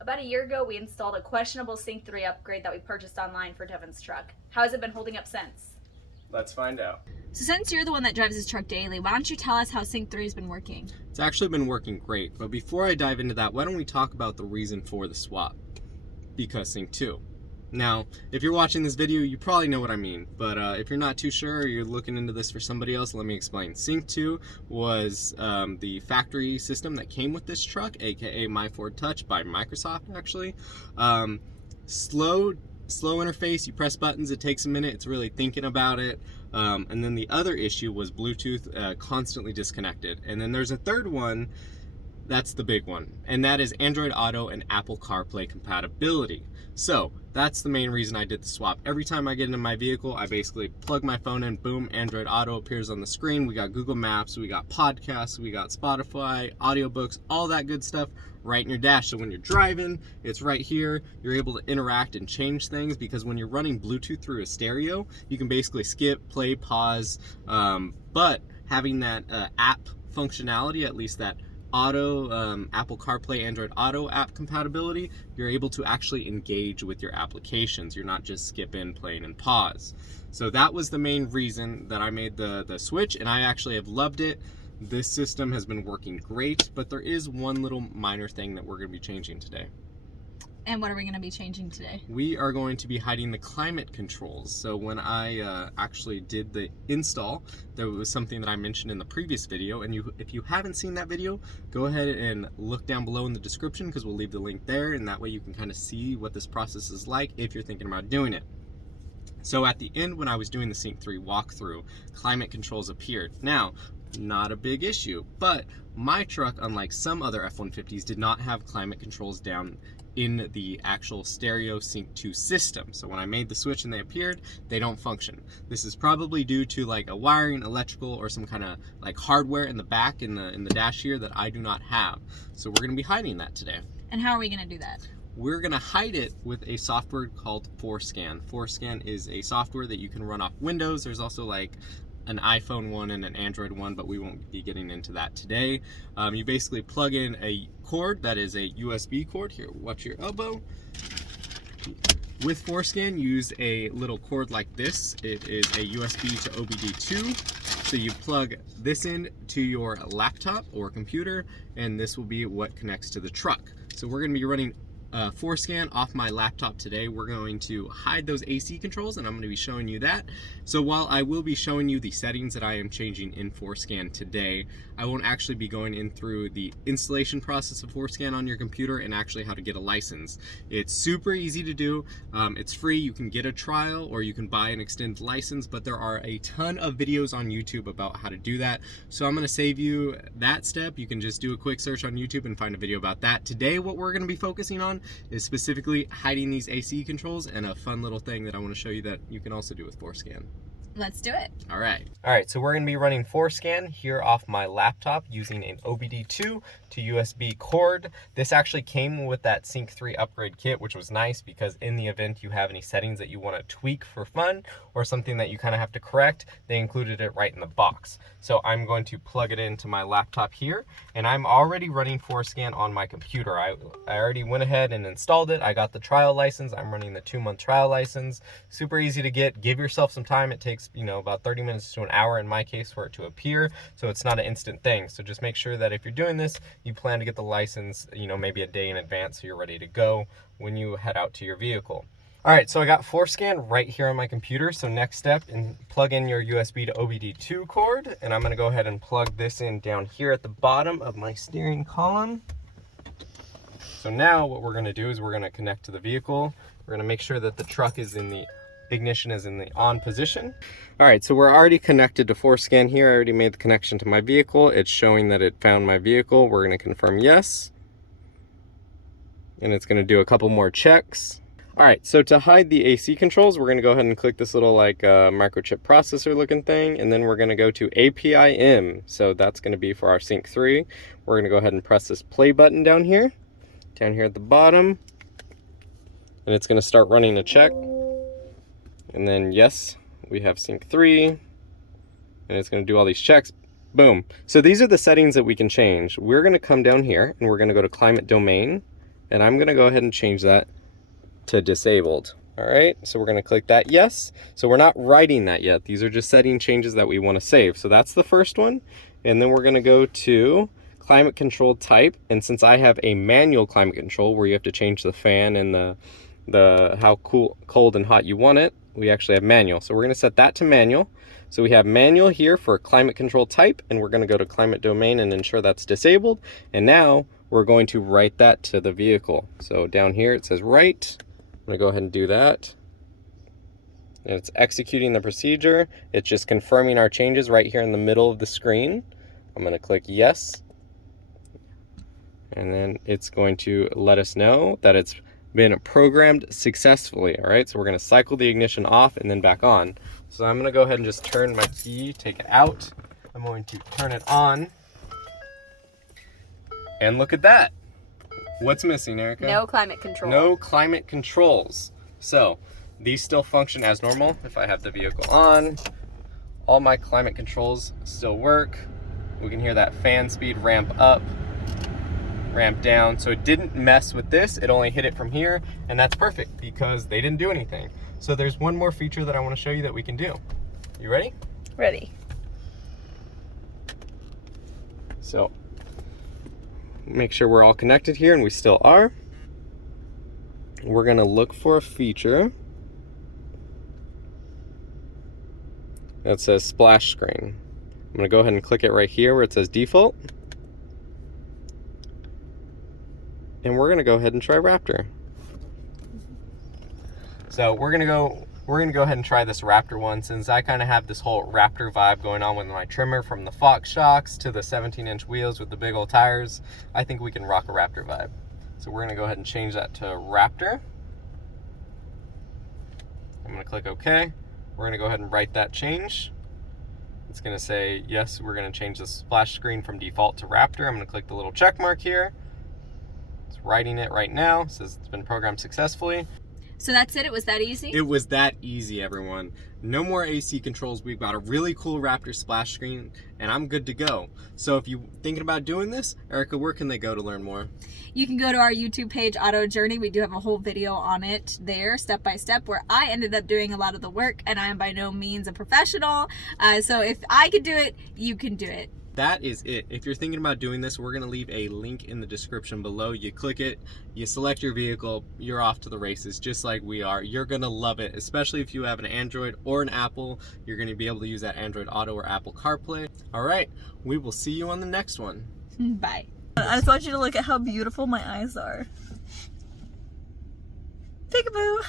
About a year ago, we installed a questionable Sync 3 upgrade that we purchased online for Devin's truck. How has it been holding up since? Let's find out. So since you're the one that drives this truck daily, why don't you tell us how Sync 3 has been working? It's actually been working great, but before I dive into that, why don't we talk about the reason for the swap? Because Sync 2. Now, if you're watching this video, you probably know what I mean, but if you're not too sure or you're looking into this for somebody else, let me explain. Sync 2 was the factory system that came with this truck, aka My Ford Touch by Microsoft, actually. Slow interface, you press buttons, it takes a minute, it's really thinking about it. And then the other issue was Bluetooth constantly disconnected. And then there's a third one, that's the big one, and that is Android Auto and Apple CarPlay compatibility. So that's the main reason I did the swap. Every time I get into my vehicle, I basically plug my phone in, boom, Android Auto appears on the screen. We got Google Maps, we got podcasts, we got Spotify, audiobooks, all that good stuff right in your dash. So when you're driving, it's right here. You're able to interact and change things, because when you're running Bluetooth through a stereo, you can basically skip, play, pause, but having that app functionality, at least that Auto, Apple CarPlay, Android Auto app compatibility, you're able to actually engage with your applications. You're not just skipping, playing, and pause. So that was the main reason that I made the switch, and I actually have loved it. This system has been working great, but there is one little minor thing that we're going to be changing today. And what are we going to be changing today? We are going to be hiding the climate controls. So when I actually did the install, there was something that I mentioned in the previous video, and if you haven't seen that video, go ahead and look down below in the description, because we'll leave the link there, and that way you can kind of see what this process is like if you're thinking about doing it. So at the end, when I was doing the Sync 3 walkthrough, climate controls appeared. Now, not a big issue, but my truck, unlike some other F-150s, did not have climate controls down in the actual stereo Sync 2 system. So when I made the switch and they appeared, they don't function. This is probably due to like a wiring, electrical, or some kind of like hardware in the back in the dash here that I do not have. So we're gonna be hiding that today. And how are we gonna do that? We're gonna hide it with a software called FORScan. FORScan is a software that you can run off Windows. There's also like an iPhone one and an Android one, but we won't be getting into that today. You basically plug in a cord that is a USB cord. Here, watch your elbow. With FORScan, use a little cord like this. It is a USB to OBD2. So you plug this in to your laptop or computer, and this will be what connects to the truck. So we're gonna be running FORScan off my laptop today. We're going to hide those AC controls, and I'm going to be showing you that. So while I will be showing you the settings that I am changing in FORScan today, I won't actually be going in through the installation process of FORScan on your computer and actually how to get a license. It's super easy to do. It's free. You can get a trial or you can buy an extended license, but there are a ton of videos on YouTube about how to do that. So I'm going to save you that step. You can just do a quick search on YouTube and find a video about that. Today, what we're going to be focusing on is specifically hiding these AC controls, and a fun little thing that I want to show you that you can also do with FORScan. Let's do it. All right, so we're going to be running FORScan here off my laptop using an OBD2 to USB cord. This actually came with that Sync 3 upgrade kit, which was nice because in the event you have any settings that you want to tweak for fun or something that you kind of have to correct, they included it right in the box. So I'm going to plug it into my laptop here, and I'm already running FORScan on my computer. I already went ahead and installed it. I got the trial license. I'm running the 2-month trial license. Super easy to get. Give yourself some time. It takes, you know, about 30 minutes to an hour in my case for it to appear, so it's not an instant thing. So just make sure that if you're doing this, you plan to get the license, you know, maybe a day in advance so you're ready to go when you head out to your vehicle. All right, so I got FORScan right here on my computer. So next step, plug in your USB to OBD2 cord, and I'm gonna go ahead and plug this in down here at the bottom of my steering column. So now what we're gonna do is we're gonna connect to the vehicle. We're gonna make sure that the truck is in the ignition is in the on position. All right, so we're already connected to FORScan here. I already made the connection to my vehicle. It's showing that it found my vehicle. We're gonna confirm yes. And it's gonna do a couple more checks. All right, so to hide the AC controls, we're gonna go ahead and click this little like microchip processor looking thing, and then we're gonna go to API-M. So that's gonna be for our Sync 3. We're gonna go ahead and press this play button down here at the bottom, and it's gonna start running a check. And then yes, we have Sync 3, and it's gonna do all these checks. Boom. So these are the settings that we can change. We're gonna come down here and we're gonna go to climate domain, And I'm gonna go ahead and change that to disabled. All right, so we're gonna click that yes. So we're not writing that yet. These are just setting changes that we wanna save. So that's the first one. And then we're gonna go to climate control type. And since I have a manual climate control where you have to change the fan and the how cold and hot you want it, we actually have manual. So we're gonna set that to manual. So we have manual here for climate control type, and we're gonna go to climate domain and ensure that's disabled. And now we're going to write that to the vehicle. So down here it says write. I'm gonna go ahead and do that. And it's executing the procedure. It's just confirming our changes right here in the middle of the screen. I'm gonna click yes. And then it's going to let us know that it's been programmed successfully. All right, so we're gonna cycle the ignition off and then back on. So I'm gonna go ahead and just turn my key, take it out. I'm going to turn it on. And look at that. What's missing, Erica? No climate control. No climate controls. So these still function as normal. If I have the vehicle on, all my climate controls still work. We can hear that fan speed ramp up, ramp down. So it didn't mess with this. It only hit it from here, and that's perfect because they didn't do anything. So there's one more feature that I want to show you that we can do. You ready? Ready. So make sure we're all connected here, and we still are. We're gonna look for a feature that says splash screen. I'm gonna go ahead and click it right here where it says default. And we're gonna go ahead and try Raptor. So we're gonna go ahead and try this Raptor one, since I kind of have this whole Raptor vibe going on with my trimmer, from the Fox shocks to the 17-inch wheels with the big old tires. I think we can rock a Raptor vibe. So we're gonna go ahead and change that to Raptor. I'm gonna click OK. We're gonna go ahead and write that change. It's gonna say, yes, we're gonna change the splash screen from default to Raptor. I'm gonna click the little check mark here. It's writing it right now. It says it's been programmed successfully. So that's it? It was that easy? It was that easy, everyone. No more AC controls. We've got a really cool Raptor splash screen, and I'm good to go. So if you're thinking about doing this, Erica, where can they go to learn more? You can go to our YouTube page, Auto Journey. We do have a whole video on it there, step by step, where I ended up doing a lot of the work, and I am by no means a professional. So if I could do it, you can do it. That is it. If you're thinking about doing this, we're going to leave a link in the description below. You click it, you select your vehicle, you're off to the races, just like we are. You're going to love it, especially if you have an Android or an Apple. You're going to be able to use that Android Auto or Apple CarPlay. All right, we will see you on the next one. Bye. I just want you to look at how beautiful my eyes are. Peekaboo.